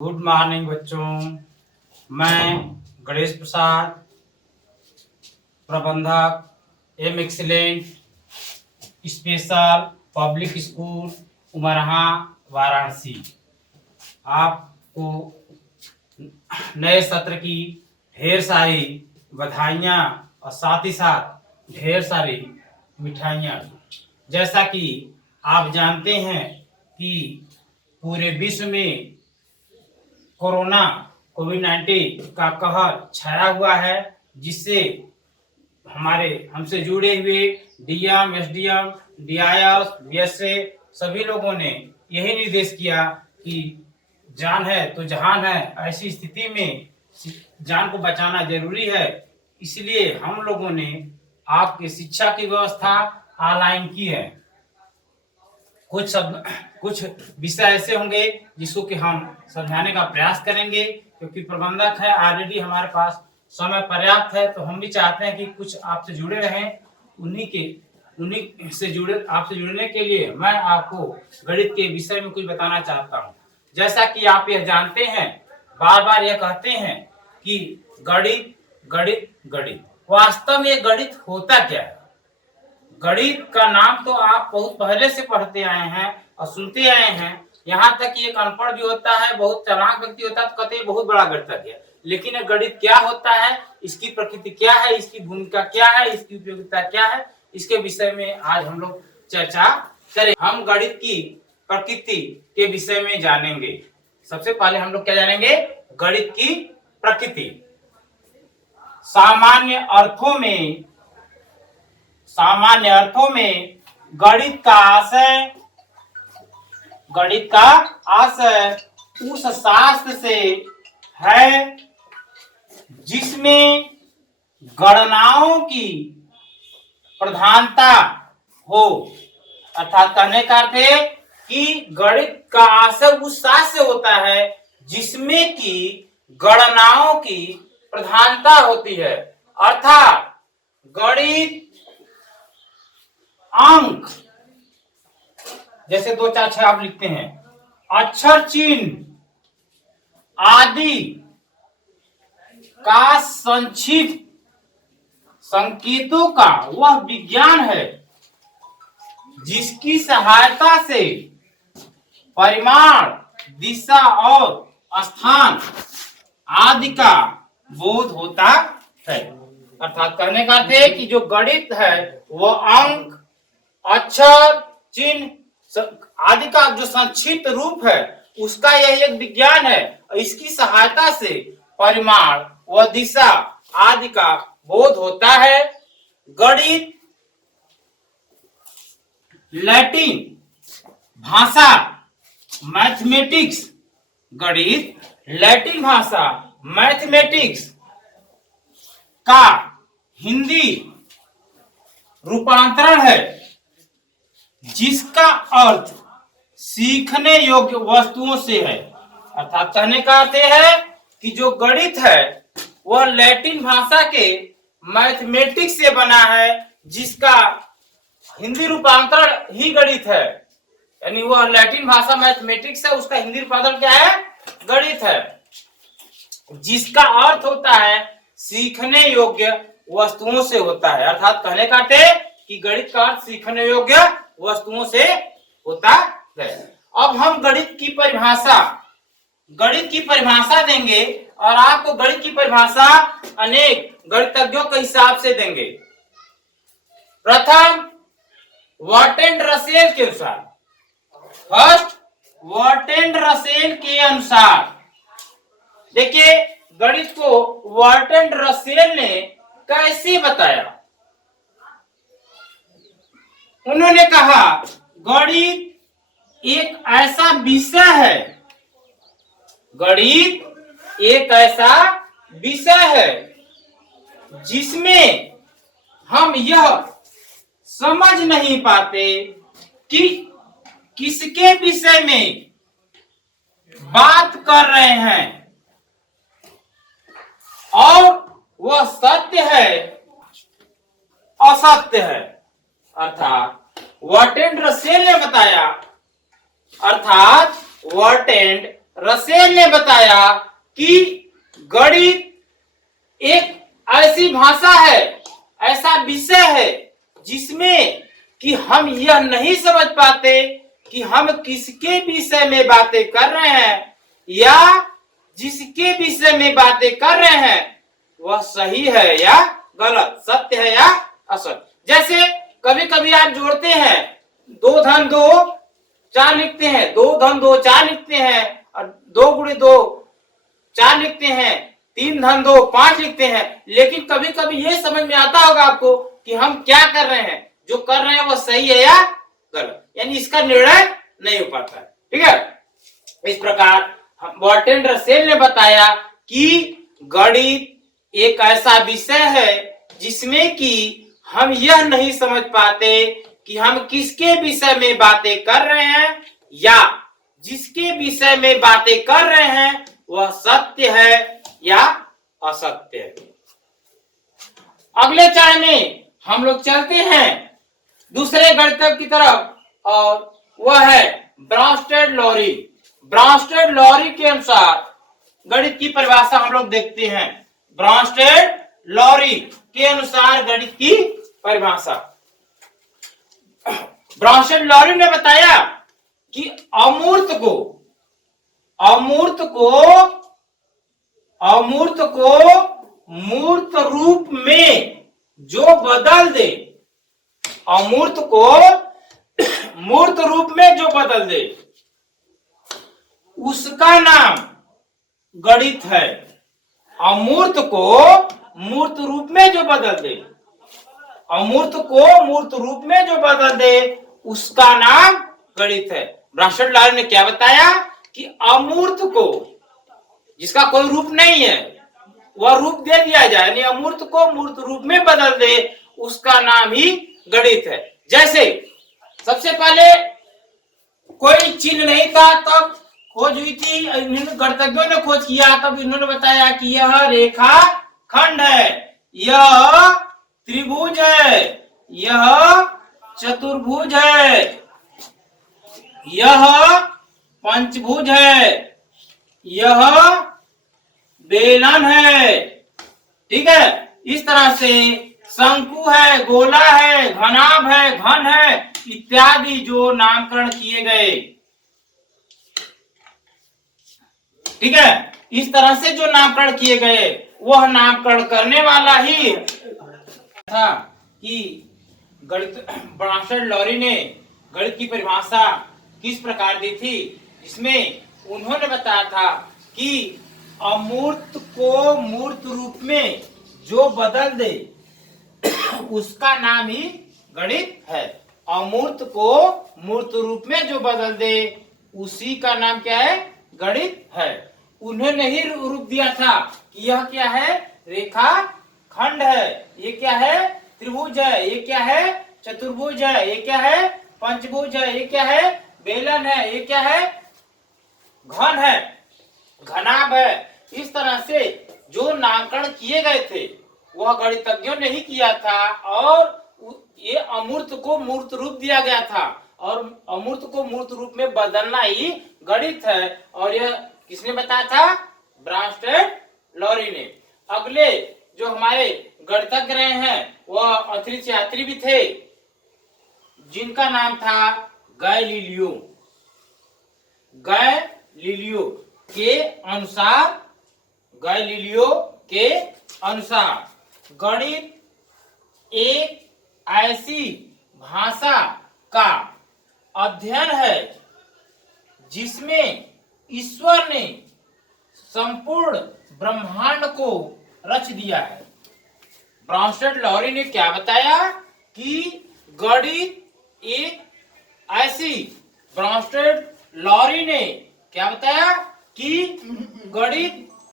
Good morning बच्चों। मैं गणेश प्रसाद, प्रबंधक M excellent special public school Umraha Varanasi, आपको नए सत्र की ढेर सारी बधाइयाँ और साथ ही साथ ढेर सारी मिठाइयाँ। जैसा कि आप जानते हैं कि पूरे विश्व में कोरोना कोविड-19 का कहर छाया हुआ है, जिससे हमसे जुड़े हुए डीएम, एसडीएम, डीआईएस, बीएसए सभी लोगों ने यही निर्देश किया कि जान है तो जहान है। ऐसी स्थिति में जान को बचाना जरूरी है, इसलिए हम लोगों ने आपकी शिक्षा की व्यवस्था ऑनलाइन की है। कुछ विषय ऐसे होंगे जिसको कि हम समझाने का प्रयास करेंगे, क्योंकि प्रबंधक है, ऑलरेडी हमारे पास समय पर्याप्त है, तो हम भी चाहते हैं कि कुछ आपसे जुड़े रहें। उन्हीं से जुड़ने के लिए मैं आपको गणित के विषय में कुछ बताना चाहता हूँ। जैसा कि आप यह जानते हैं, बार बार यह कहते हैं कि गणित गणित गणित, वास्तव में गणित होता क्या है? गणित का नाम तो आप बहुत पहले से पढ़ते आए हैं और सुनते आए हैं। यहाँ तक कि एक अनपढ़ भी होता है, बहुत चालाक व्यक्ति होता है तो कहते हैं बहुत बड़ा गणितज्ञ है। लेकिन गणित क्या होता है, इसकी प्रकृति क्या है, इसकी भूमिका क्या है, इसकी उपयोगिता क्या है, इसके विषय में आज हम लोग चर्चा करें। हम गणित की प्रकृति के विषय में जानेंगे। सबसे पहले हम लोग क्या जानेंगे? गणित की प्रकृति। सामान्य अर्थों में गणित का आशय उस शास्त्र से है जिसमें गणनाओं की प्रधानता हो। अर्थात कहने का अर्थ है कि गणित का आशय उस शास्त्र से होता है जिसमें कि गणनाओं की प्रधानता होती है। अर्थात गणित अंक, जैसे 2 4 6 आप लिखते हैं, अक्षर चिन्ह आदि का संक्षिप्त संकेतों का वह विज्ञान है जिसकी सहायता से परिमाण, दिशा और स्थान आदि का बोध होता है। अर्थात कहने का अर्थ है कि जो गणित है वह अंक, अक्षर, चिन्ह आदि का जो संक्षिप्त रूप है उसका यह एक विज्ञान है। इसकी सहायता से परिमाण व दिशा आदि का बोध होता है। गणित लैटिन भाषा मैथमेटिक्स, गणित लैटिन भाषा मैथमेटिक्स का हिंदी रूपांतरण है, जिसका अर्थ सीखने योग्य वस्तुओं से है। अर्थात कहने का अर्थ है कि जो गणित है वह लैटिन भाषा के मैथमेटिक्स से बना है, जिसका हिंदी रूपांतरण ही गणित है। यानी वह लैटिन भाषा मैथमेटिक्स है, उसका हिंदी रूपांतरण क्या है? गणित है, जिसका अर्थ होता है सीखने योग्य वस्तुओं से होता है। अर्थात कहने का अर्थ है कि गणित का अर्थ सीखने योग्य वस्तुओं से होता है। अब हम गणित की परिभाषा देंगे और आपको गणित की परिभाषा अनेक गणितज्ञों के हिसाब से देंगे। प्रथम वर्टेंड रसेल के अनुसार, देखिए गणित को वर्टेंड रसेल ने कैसे बताया। उन्होंने कहा गणित एक ऐसा विषय है, गणित एक ऐसा विषय है जिसमें हम यह समझ नहीं पाते कि किसके विषय में बात कर रहे हैं और वह सत्य है असत्य है। अर्थात वर्टेंड रसेल ने बताया, अर्थात वर्टेंड रसेल ने बताया कि गणित एक ऐसी भाषा है, ऐसा विषय है जिसमें कि हम यह नहीं समझ पाते कि हम किसके विषय में बातें कर रहे हैं, या जिसके विषय में बातें कर रहे हैं वह सही है या गलत, सत्य है या असत्य। जैसे कभी कभी आप जोड़ते हैं, 2 धन 2 4 लिखते हैं, 2 धन 2 4 लिखते हैं, और 2 गुणे 2 4 लिखते हैं, 3 धन 2 5 लिखते हैं, लेकिन कभी कभी ये समझ में आता होगा आपको कि हम क्या कर रहे हैं, जो कर रहे हैं वो सही है या गलत, यानी इसका निर्णय नहीं हो पाता है। ठीक है, इस प्रकार बर्ट्रैंड रसेल ने बताया कि गणित एक ऐसा विषय है जिसमें कि हम यह नहीं समझ पाते कि हम किसके विषय में बातें कर रहे हैं, या जिसके विषय में बातें कर रहे हैं वह सत्य है या असत्य है। अगले चरण में हम लोग चलते हैं दूसरे गणितज्ञ की तरफ, और वह है ब्रांस्टेड-लॉरी। ब्रांस्टेड-लॉरी के अनुसार गणित की परिभाषा हम लोग देखते हैं। ब्रांस्टेड-लॉरी के अनुसार गणित की परिभाषा, ब्रांस्टेड-लॉरी ने बताया कि अमूर्त को मूर्त रूप में जो बदल दे, अमूर्त को मूर्त रूप में जो बदल दे उसका नाम गणित है। अमूर्त को मूर्त रूप में जो बदल दे, अमूर्त को मूर्त रूप में जो बदल दे उसका नाम गणित है। ब्रांस्टेड-लॉरी ने क्या बताया कि अमूर्त को, जिसका कोई रूप नहीं है, वह रूप दे दिया जाए, यानी अमूर्त को मूर्त रूप में बदल दे उसका नाम ही गणित है। जैसे सबसे पहले कोई चिन्ह नहीं था, तब खोज हुई थी, गणितज्ञों ने खोज किया, तब इन्होंने बताया कि यह रेखा खंड है, यह त्रिभुज है, यह चतुर्भुज है, यह पंचभुज है, यह बेलन है। ठीक है, इस तरह से शंकु है, गोला है, घनाभ है, घन है, इत्यादि जो नामकरण किए गए। ठीक है, इस तरह से जो नामकरण किए गए, वह नामकरण करने वाला ही था कि गणित ब्रांस्टेड-लॉरी ने गणित की परिभाषा किस प्रकार दी थी, जिसमें उन्होंने बताया था कि अमूर्त को मूर्त रूप में जो बदल दे उसका नाम ही गणित है। अमूर्त को मूर्त रूप में जो बदल दे उसी का नाम क्या है, गणित है। उन्होंने ही रूप दिया था कि यह क्या है, रेखा खंड है, ये क्या है, त्रिभुज है, ये क्या है, चतुर्भुज है, ये क्या है, पंचभुज है, ये क्या है, बेलन है, ये क्या है, घन है, घनाभ है। इस तरह से जो नामकरण किए गए थे वह गणितज्ञों ने ही किया था, और ये अमूर्त को मूर्त रूप दिया गया था, और अमूर्त को मूर्त रूप में बदलना ही गणित है। और यह किसने बताया था, ब्रांस्टेड-लॉरी ने। अगले जो हमारे गणितज्ञ रहे हैं वह अंतरिक्ष यात्री भी थे, जिनका नाम था गैलीलियो। गैलीलियो के अनुसार गणित एक ऐसी भाषा का अध्ययन है जिसमें ईश्वर ने संपूर्ण ब्रह्मांड को रच दिया है। ब्रांस्टेड-लॉरी ने क्या बताया कि गणित एक ऐसी, ब्रांस्टेड-लॉरी ने क्या बताया कि गणित